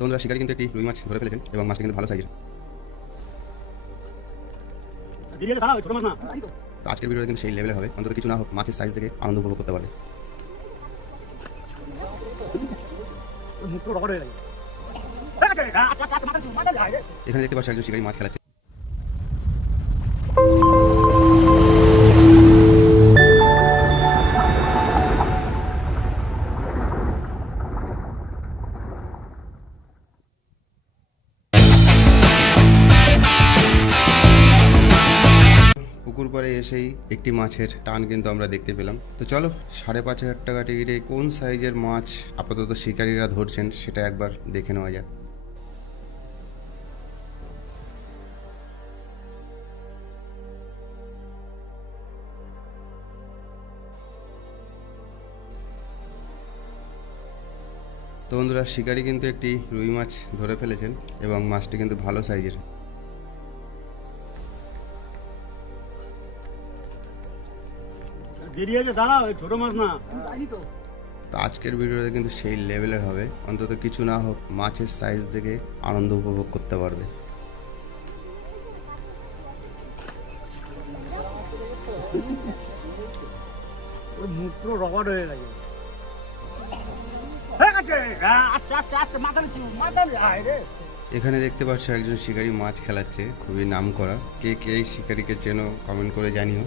তোমরা শিকারি কিন্তু একটি রুই মাছ ধরে ফেলেছেন এবং মাছটা কিন্তু ভালো সাইজের। আজকের ভিডিও কিন্তু সেই লেভেলের হবে, অন্তত কিছু না হোক মাছের সাইজ দেখে আনন্দ উপভোগ করতে পারবে। এখানে দেখতে পাচ্ছ একজন শিকারি মাছ খেলাচ্ছে। পুকুর পাড়ে এসেই একটি মাছের টান কিন্তু আমরা দেখতে পেলাম। তো চলো 5,500 টাকা টিকিটে কোন সাইজের মাছ আপাতত শিকারীরা ধরছেন সেটা একবার দেখে নেওয়া যাক। তো বন্ধুরা, শিকারি কিন্তু একটি রুই মাছ ধরে ফেলেছেন এবং মাছটি কিন্তু ভালো সাইজের। ছোট মাছ না। তো আজকের ভিডিওতে কিন্তু সেই লেভেলের হবে, অন্তত কিছু না হোক মাছের সাইজ দেখে আনন্দ উপভোগ করতে পারবে। মুখ পুরো রকট হয়ে গেছে। এখানে দেখতে পাচ্ছ একজন শিকারি মাছ খেলাচ্ছে, খুবই নাম করা। কে কে এই শিকারিকে চেনো কমেন্ট করে জানিও।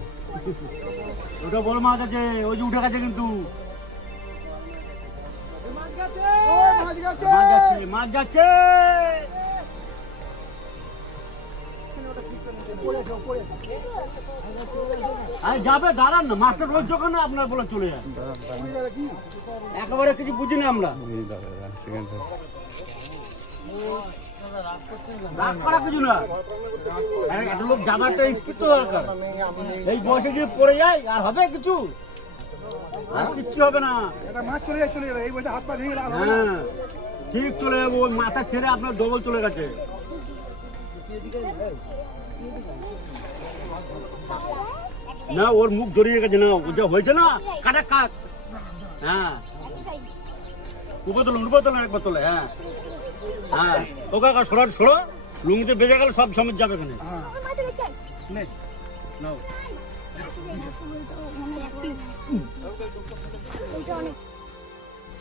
ওটা বড় মাছ আছে, ওই যে উঠে গেছে কিন্তু মাছ যাচ্ছে। যাবে, দাঁড়ান না, মাছটা রোজ যখন আপনার বলে চলে যায়, একেবারে কিছু বুঝি না আমরা। রাগ করা কিছু না, এত লোক যাবার একটা স্পিড তো দরকার। এই বয়সে যদি পড়ে যায় আর হবে কিছু? আর কিচ্ছু হবে না। মাছ চলে যাবে এই বয়সে, হাত পা ভেঙে লাভ হবে না। হ্যাঁ ঠিক চলে যাবো, ওই মাথা ছেড়ে আপনার ডবল চলে গেছে। না ওর মুখ জড়িয়ে গেছে, না ও যা হয়েছে না কাটা কাট। হ্যাঁ উপর তোলেন একবার তোলে। হ্যাঁ হ্যাঁ ও কাকা সরো, লুঙ্গিতে বেজে গেলে সব সমেত যাবে এখানে। নাও।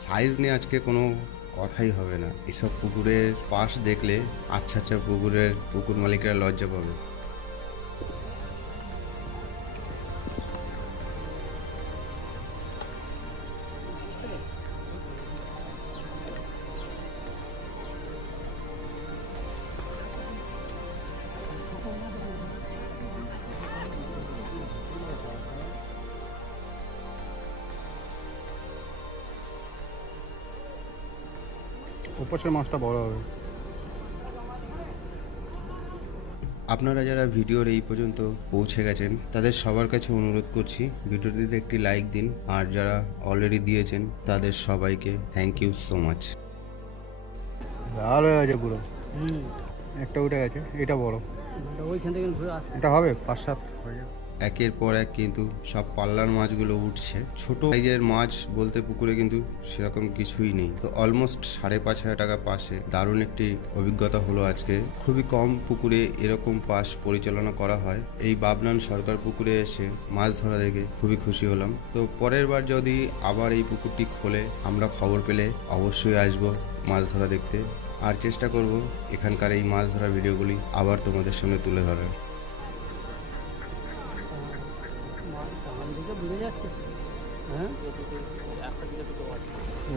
সাইজ নিয়ে আজকে কোনো কথাই হবে না। এসব পুকুরের পাশ দেখলে আচ্ছা পুকুর মালিকরা লজ্জা পাবে। ওপাশের মাছটা বড় হবে। আপনারা যারা ভিডিওর এই পর্যন্ত পৌঁছে গেছেন তাদের সবার কাছে অনুরোধ করছি ভিডিওটিতে একটি লাইক দিন, আর যারা অলরেডি দিয়েছেন তাদের সবাইকে থ্যাংক ইউ সো মাচ। লাল হয়ে গেছে পুরো, একটা উঠে গেছে, এটা বড়, ওইখান থেকে ঘুরে আসে। এটা হবে 5-7 হয়ে যাবে। একের পর এক কিন্তু সব পাল্লার মাছগুলো উঠছে। ছোট সাইজের মাছ বলতে পুকুরে কিন্তু সেরকম কিছুই নেই। তো অলমোস্ট 5,500 টাকা পাশে দারুণ একটি অভিজ্ঞতা হলো আজকে। খুবই কম পুকুরে এরকম পাস পরিচালনা করা হয়। এই বাবনান সরকার পুকুরে এসে মাছ ধরা দেখে খুবই খুশি হলাম। তো পরের বার যদি আবার এই পুকুরটি খোলে আমরা খবর পেলে অবশ্যই আসবো মাছ ধরা দেখতে, আর চেষ্টা করব এখানকার এই মাছ ধরা ভিডিওগুলি আবার তোমাদের সামনে তুলে ধরার।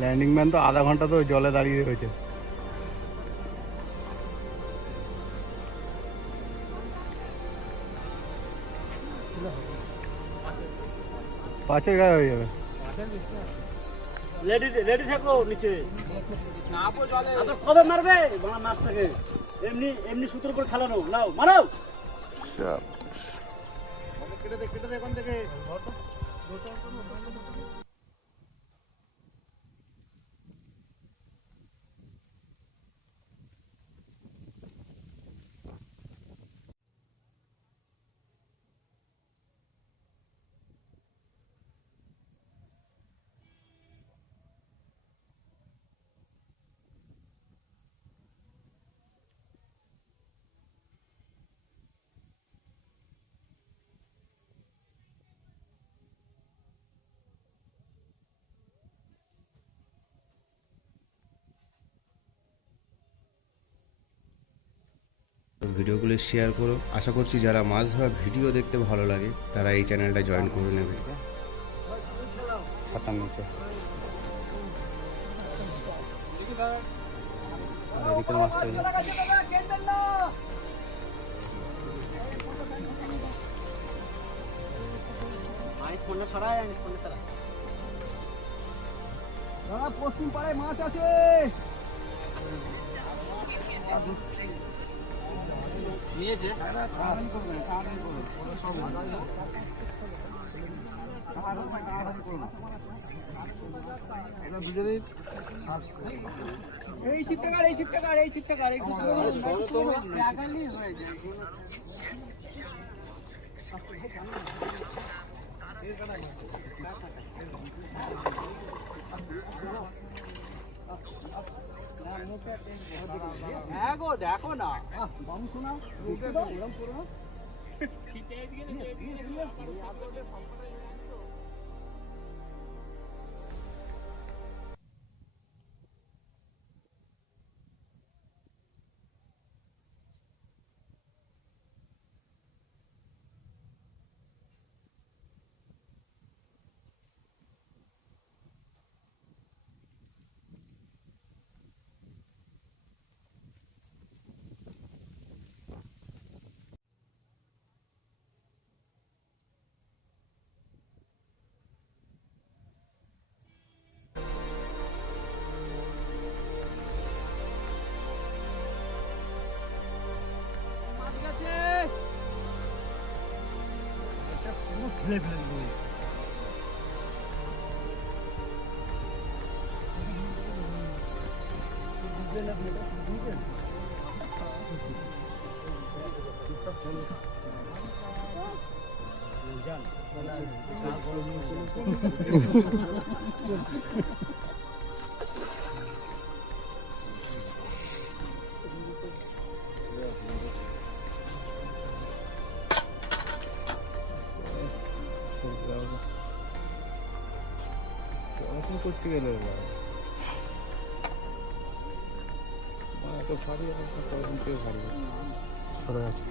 ল্যান্ডিং ম্যান তো আধা ঘন্টা তো জলে দাঁড়িয়ে রয়েছে। পাঁচের গায়ে হয়ে যাবে। রেডি থাকো নিচে। কবে মারবে মাছটাকে? এমনি সুতোর উপর খেলানো, নাও মারাও। কেটে দে এখন থেকে। ভিডিওগুলো শেয়ার করো। আশা করছি যারা মাছ ধরা ভিডিও দেখতে ভালো লাগে তারা এই চ্যানেলটা জয়েন করে নেবে। ছাতার নিচে আর এদিকের মাছটা এই যে। পশ্চিম পাড়ায় মাছ আছে। নিয়েছে এই চিপটাকার এই চিপটাকার এই চিপটাকার একটু হয়ে যায়। হ্যাঁ গো দেখো না বাবু শোনা ফেলে ফেলে দেবো। ওরকম করতে গেলে এত ভারী কখন থেকে ভারী সরে আছে।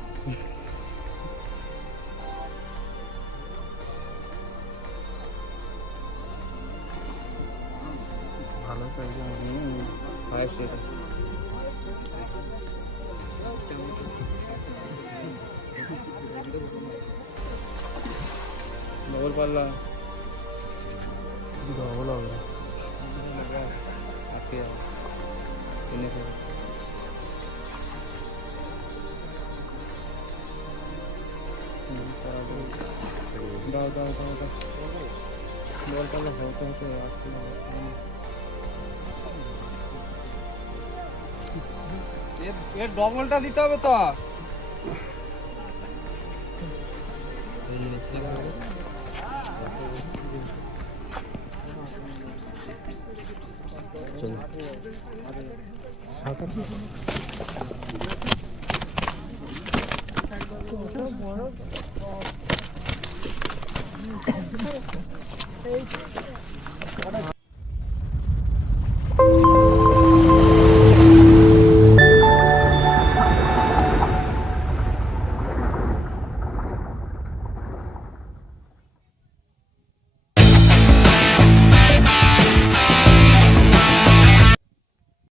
ভালো সাইজের হায়েস্ট রেট আছে। ডবল পাল্লা ডবল হবে আটকে যাবে কিনে দেবে। দাও দাও দাও দাও ডবল পাল্লা হতে হতে আসছে না। এর ডবলটা দিতে হবে তো। চলো